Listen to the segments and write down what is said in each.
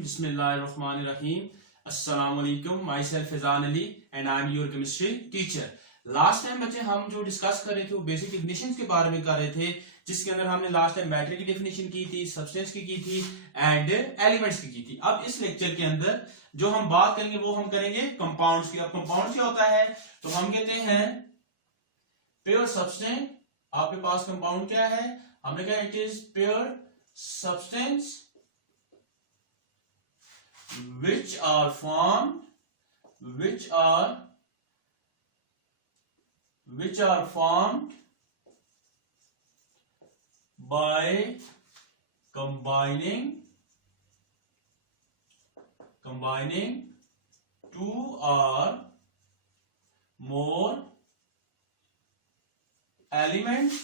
बिस्मिल्लाहिर्रहमानिर्रहीम। अस्सलाम वालेकुम। My self Faizan Ali and I am your chemistry teacher. Last time बच्चे हम जो डिस्कस कर रहे थे वो बेसिक डेफिनेशंस के बारे में कर रहे थे, जिसके अंदर हमने लास्ट टाइम मैटर की डेफिनेशन की थी, सब्सटेंस की थी एंड एलिमेंट्स की थी। अब इस लेक्चर के अंदर जो हम बात करेंगे वो हम करेंगे कंपाउंड्स की। अब कंपाउंड क्या होता है तो हम कहते हैं प्योर सब्सटेंस। आपके पास कंपाउंड क्या है, हमने कहा it is pure substance which are formed by combining two or more elements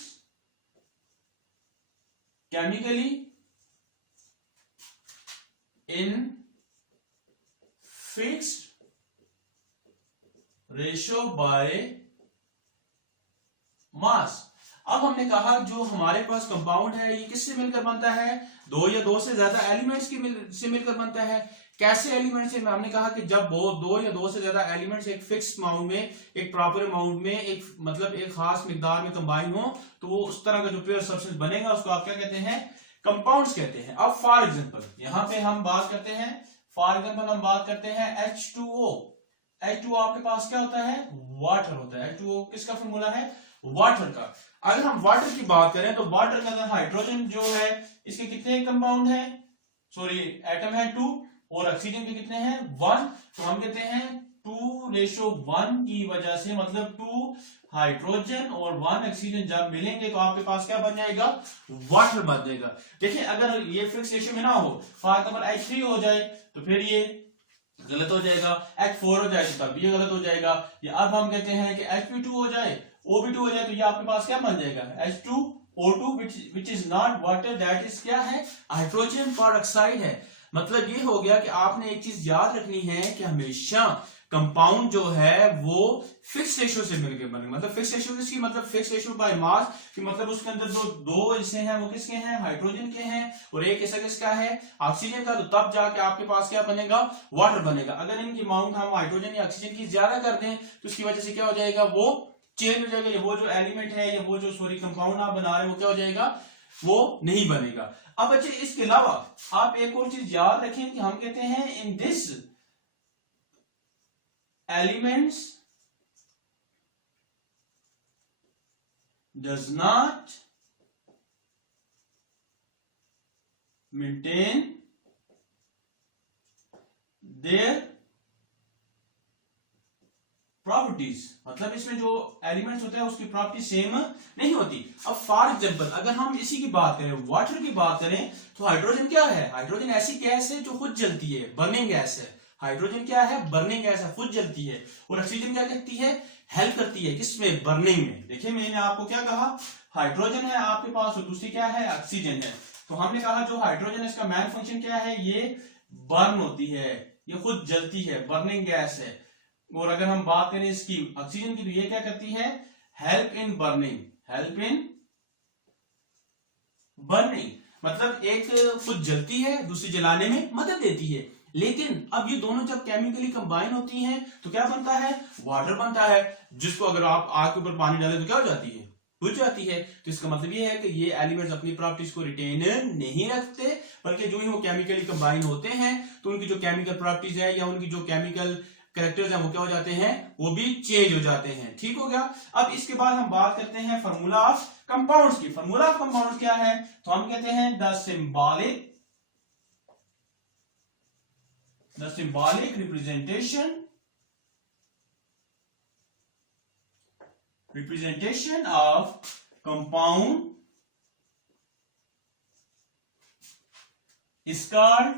chemically in fixed ratio by mass। अब हमने कहा जो हमारे पास कंपाउंड है ये किससे मिलकर बनता है, दो या दो से ज्यादा एलिमेंट्स से मिलकर बनता है। कैसे एलिमेंट से, हमने कहा कि जब वो दो या दो से ज्यादा एलिमेंट्स एक फिक्स अमाउंट में, एक प्रॉपर अमाउंट में, एक खास मिकदार में कंबाइन हो तो वो उस तरह का जो प्योर सब्सटेंस बनेगा उसको आप क्या कहते हैं, कंपाउंड्स कहते हैं। अब फॉर एग्जांपल यहां पे हम बात करते हैं, हम बात करते हैं H2O। H2O आपके पास क्या होता है, वाटर होता है। H2O किसका फॉर्मूला है, वाटर का। अगर हम वाटर की बात करें तो वाटर के अंदर हाइड्रोजन जो है इसके कितने कंपाउंड है, सॉरी एटम है 2 और ऑक्सीजन के कितने हैं 1। तो हम कहते हैं 2:1 की वजह से, मतलब 2 हाइड्रोजन और 1 ऑक्सीजन जब मिलेंगे तो आपके पास क्या बन जाएगा, वाटर बन जाएगा। देखिए अगर ये फिक्स रेशियो में ना हो, फॉर एग्जांपल H3 हो जाए तो फिर ये गलत हो जाएगा, H4 हो जाए तो तब ये गलत हो जाएगा। या अब हम कहते हैं कि Hp2 हो जाए, O2 हो जाए तो ये आपके पास क्या बन जाएगा, H2O2 which is not water, that is क्या है, हाइड्रोजन पेरोक्साइड है। मतलब ये हो गया कि आपने एक चीज याद रखनी है कि हमेशा कंपाउंड जो है वो फिक्स रेशियो से मिलकर बने। मतलब फिक्स रेशियो किसकी, मतलब फिक्स रेशियो बाय मास कि मतलब उसके अंदर जो दो हिस्से हैं वो किसके हैं, हाइड्रोजन के हैं, और एक हिस्सा किसका है, ऑक्सीजन का। तो तब जाके आपके पास क्या बनेगा, वाटर बनेगा। अगर इनकी अमाउंट हम हाइड्रोजन या ऑक्सीजन की ज्यादा कर दें तो उसकी वजह से क्या हो जाएगा, वो चेंज हो जाएगा। वो जो एलिमेंट है या वो जो कंपाउंड आप बना रहे हैं वो क्या हो जाएगा, वो नहीं बनेगा। अब बच्चे इसके अलावा आप एक और चीज याद रखें कि हम कहते हैं in this elements does not maintain their properties. मतलब इसमें जो एलिमेंट्स होते हैं उसकी प्रॉपर्टी सेम नहीं होती। अब फॉर एग्जांपल अगर हम इसी की बात करें, वाटर की बात करें, तो हाइड्रोजन क्या है, हाइड्रोजन ऐसी गैस है जो खुद जलती है, बर्निंग गैस है। हाइड्रोजन क्या है, बर्निंग गैस है, खुद जलती है। और ऑक्सीजन क्या करती है, हेल्प करती है किसमें, बर्निंग में। देखिए मैंने आपको क्या कहा, हाइड्रोजन है आपके पास और दूसरी क्या है, ऑक्सीजन है। तो हमने कहा जो हाइड्रोजन है इसका मेन फंक्शन क्या है, ये बर्न होती है, ये खुद जलती है, बर्निंग गैस है। और अगर हम बात करें इसकी ऑक्सीजन की तो ये क्या करती है, हेल्प इन बर्निंग। मतलब एक खुद जलती है, दूसरी जलाने में मदद देती है। लेकिन अब ये दोनों जब केमिकली कंबाइन होती हैं तो क्या बनता है, वाटर बनता है, जिसको अगर आप आग के ऊपर पानी डालें तो क्या हो जाती है, बुझ जाती है। तो इसका मतलब ये है कि ये एलिमेंट्स अपनी प्रॉपर्टीज को रिटेन नहीं रखते, बल्कि जो ही वो केमिकली कंबाइन होते हैं तो उनकी जो केमिकल प्रॉपर्टीज है या उनकी जो केमिकल कैरेक्टर्स हैं वो क्या हो जाते हैं, वो भी चेंज हो जाते हैं। ठीक हो गया। अब इसके बाद हम बात करते हैं फार्मूला ऑफ कंपाउंड्स की। फार्मूला ऑफ कंपाउंड्स क्या है, तो हम कहते हैं the symbolic representation of compound is called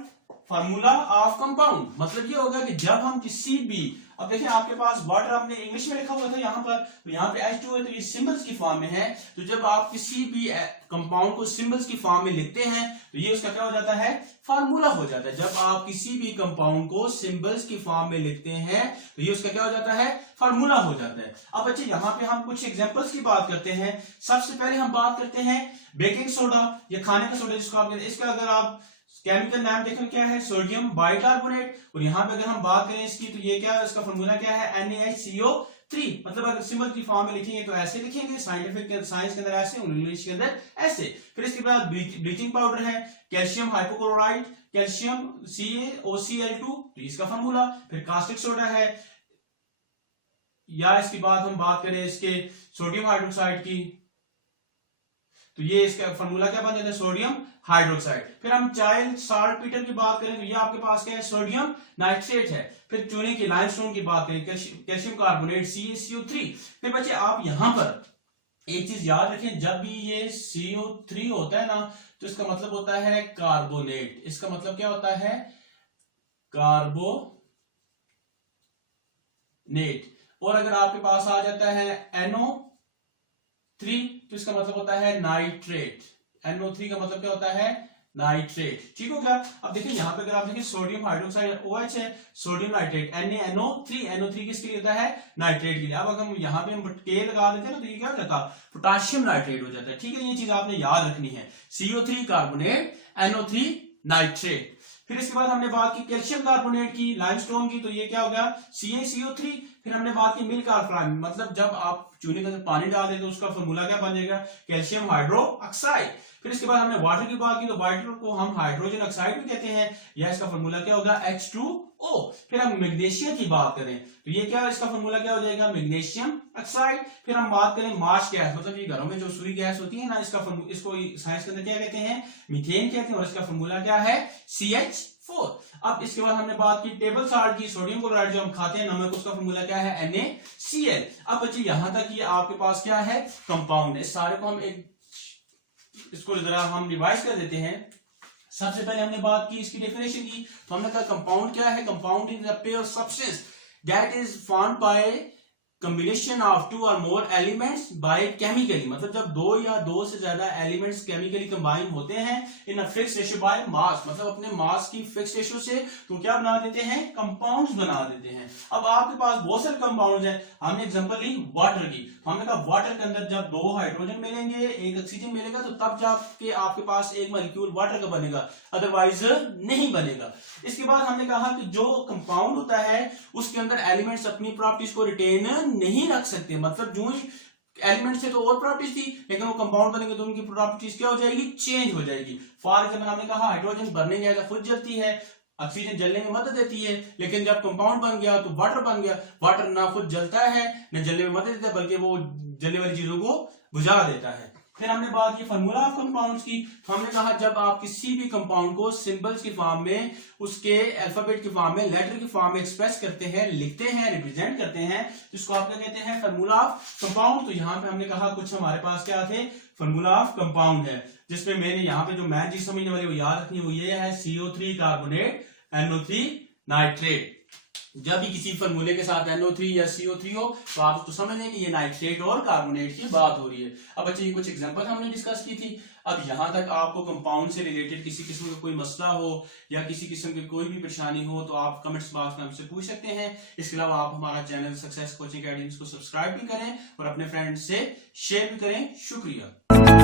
formula of compound. मतलब ये होगा कि जब हम किसी भी, अब देखिए आपके पास वाटर हमने इंग्लिश में लिखा हुआ था यहाँ पर, तो यहाँ पे H2O है तो ये सिंबल्स की फॉर्म में है। तो जब आप किसी भी कंपाउंड को सिंबल्स की फॉर्म में लिखते हैं तो ये उसका क्या हो जाता है, फार्मूला हो जाता है। जब आप किसी भी कंपाउंड को सिंबल्स की फॉर्म में लिखते हैं तो ये उसका क्या हो जाता है, फार्मूला हो जाता है। अब बच्चे यहाँ पे हम कुछ एग्जांपल्स की बात करते हैं। सबसे पहले हम बात करते हैं बेकिंग सोडा या खाने का सोडा जिसको आप कहते हैं। इसका अगर आप केमिकल नाम देखें क्या है, सोडियम बाइकार्बोनेट। और यहाँ पे अगर हम बात करें इसकी तो ये क्या, इसका फॉर्मूला क्या है, NaHCO3। मतलब अगर सिंबल की फॉर्म में लिखेंगे तो ऐसे लिखेंगे, साइंटिफिक साइंस के अंदर ऐसे, इंग्लिश के अंदर ऐसे। फिर इसके बाद ब्लीचिंग पाउडर है, कैल्शियम हाइपोक्लोराइड, कैल्शियम CaOCl2, तो इसका फॉर्मूला। फिर कास्टिक सोडा है, या इसकी बात हम बात करें इसके सोडियम हाइड्रोक्साइड की, तो ये इसका फॉर्मूला क्या बन जाता है, सोडियम हाइड्रोक्साइड। फिर हम चाइल्ड साल्ट पीटर की बात करें तो ये आपके पास क्या है, सोडियम नाइट्रेट है। फिर चूने की लाइमस्टोन की बात करें, कैल्शियम कार्बोनेट CaCO3। फिर बच्चे आप यहां पर एक चीज याद रखें, जब भी ये CO3 होता है ना तो इसका मतलब होता है कार्बोनेट। इसका मतलब क्या होता है, कार्बोनेट। और अगर आपके पास आ जाता है NO3 तो इसका मतलब होता है नाइट्रेट। NO3 का मतलब क्या होता है, नाइट्रेट। ठीक हो गया। अब देखिए यहाँ पे अगर आप देखिए सोडियम हाइड्रोक्साइड OH है, सोडियम नाइट्रेट NaNO3 किसके लिए होता है, नाइट्रेट के लिए। अब अगर हम यहाँ पे हम K लगा देते हैं ना तो ये क्या हो जाता है, पोटाशियम नाइट्रेट हो जाता है। ठीक है, ये चीज आपने याद रखनी है, CO3 कार्बोनेट, NO3 नाइट्रेट। फिर इसके बाद हमने बात की कैल्शियम कार्बोनेट की, लाइमस्टोन की, तो ये क्या हो गया, CaCO3। फिर हमने बात की मिल्क अल्कलाइन, मतलब जब आप चूने के अंदर पानी डाल देते तो उसका फॉर्मूला क्या बन जाएगा, कैल्शियम हाइड्रोक्साइड। फिर इसके बाद हमने वाटर की बात की, तो वाटर को हम हाइड्रोजन ऑक्साइड भी कहते हैं, या इसका फॉर्मूला क्या होगा, H2O। फिर हम मैग्नीशियम की बात करें तो ये क्या, इसका फॉर्मूला क्या हो जाएगा, मैग्नीशियम ऑक्साइड। फिर हम बात करें मार्श गैस, मतलब ये घरों में जो सुई गैस होती है ना, इसको साइंस के अंदर क्या कहते हैं, मीथेन कहते हैं, और इसका फॉर्मूला क्या है, CH4। अब इसके बाद हमने बात की टेबल साल्ट की, सोडियम क्लोराइड जो हम खाते हैं नमक, उसका फॉर्मूला क्या है, NaCl। अब बच्चे यहां तक ये आपके पास क्या है, कंपाउंड है। इस सारे को हम इसको जरा हम रिवाइज कर देते हैं। सबसे पहले हमने बात की इसकी डेफिनेशन की, तो हमने कहा कंपाउंड क्या है, compound is a pair substance that is formed by combination of 2 और मोर एलिमेंट्स बाय केमिकली। मतलब जब 2 या 2 से ज्यादा एलिमेंट्स केमिकली कंबाइन होते हैं in a fix ratio by mass, मतलब अपने मास की फिक्स रेशियो से, तो क्या बना देते हैं, कंपाउंड्स बना देते हैं। अब आपके पास बहुत सारे कंपाउंड्स हैं, हमने एग्जांपल ली वाटर की, तो हमने कहा वाटर के अंदर जब 2 हाइड्रोजन मिलेंगे, 1 ऑक्सीजन मिलेगा, तो तब जाके आपके पास एक मॉलिक्यूल वाटर का बनेगा, अदरवाइज नहीं बनेगा। इसके बाद हमने कहा कि जो कंपाउंड होता है उसके अंदर एलिमेंट्स अपनी प्रॉपर्टीज को रिटेन नहीं रख सकते, मतलब जो एलिमेंट से तो और प्रॉपर्टीज थी, लेकिन वो कंपाउंड बनेंगे तो उनकी प्रॉपर्टीज क्या हो जाएगी, चेंज हो जाएगी। फॉर एग्जाम्पल हमने कहा हाइड्रोजन बर्निंग है तो खुद जलती है, ऑक्सीजन जलने में मदद देती है, लेकिन जब कंपाउंड बन गया तो वाटर बन गया, वाटर ना खुद जलता है न जलने में मदद देता है, बल्कि वो जलने वाली चीजों को बुझा देता है। फिर हमने बात की फार्मूला ऑफ कंपाउंड्स की, तो हमने कहा जब आप किसी भी कंपाउंड को सिंबल्स की फॉर्म में, उसके अल्फाबेट की फॉर्म में, लेटर की फॉर्म में एक्सप्रेस करते हैं, लिखते हैं, रिप्रेजेंट करते हैं, जिसको आप क्या कहते हैं, फार्मूला ऑफ कंपाउंड। तो यहाँ पे हमने कहा कुछ हमारे पास क्या थे, फार्मूला ऑफ कंपाउंड है, जिसमें मैंने यहाँ पे जो मैथ चीज समझने वाली वो याद रखनी, वो ये है CO3 कार्बोनेट NO3 नाइट्रेट। जब भी किसी फॉर्मूले के साथ NO3 या CO3 हो तो आप उसको समझ लें कि ये नाइट्रेट और कार्बोनेट की बात हो रही है। अब बच्चे ये कुछ एग्जांपल हमने डिस्कस की थी। अब यहां तक आपको कंपाउंड से रिलेटेड किसी किस्म का कोई मसला हो या किसी किस्म की कोई भी परेशानी हो तो आप कमेंट्स बॉक्स में हमसे पूछ सकते हैं। इसके अलावा आप हमारा चैनल सक्सेस कोचिंग अकेडमी को सब्सक्राइब भी करें और अपने फ्रेंड्स से शेयर भी करें। शुक्रिया।